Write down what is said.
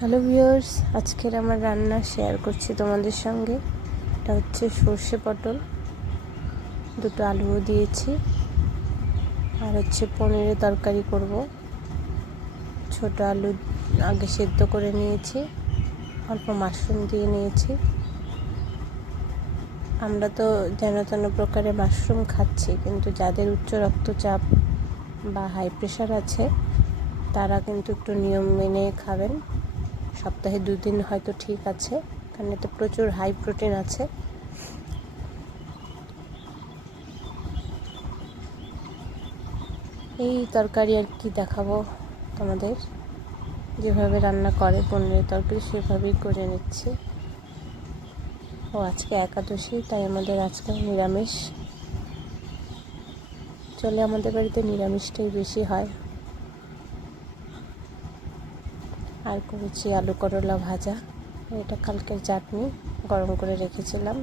Hello viewers, আজকের আমার রান্না শেয়ার করছি তোমাদের সঙ্গে। এটা হচ্ছে সর্ষে পটল, দুটো আলুও দিয়েছি, আর হচ্ছে পনিরের তরকারি করব। ছোট আলু আগে সেদ্ধ করে নিয়েছি, অল্প মাশরুম দিয়ে নিয়েছি। আমরা তো যেন তেন প্রকারে মাশরুম খাচ্ছি, কিন্তু যাদের উচ্চ রক্তচাপ বা হাই প্রেশার আছে তারা কিন্তু একটু নিয়ম মেনে খাবেন। সপ্তাহে 2 দিন হয়তো ঠিক আছে, কারণ এতে প্রচুর হাই প্রোটিন আছে। এই তরকারি আর কি দেখাবো তোমাদের, যেভাবে রান্না করে পনিরের তরকারি সেভাবেই করে নিচ্ছি। আজকে একাদশী, তাই আমাদের আজকে নিরামিষ চলে। আমাদের বাড়িতে নিরামিষটাই বেশি হয়। আর করেছি আলু করলা ভাজা, এটা কালকের চাটনি গরম করে রেখেছিলাম।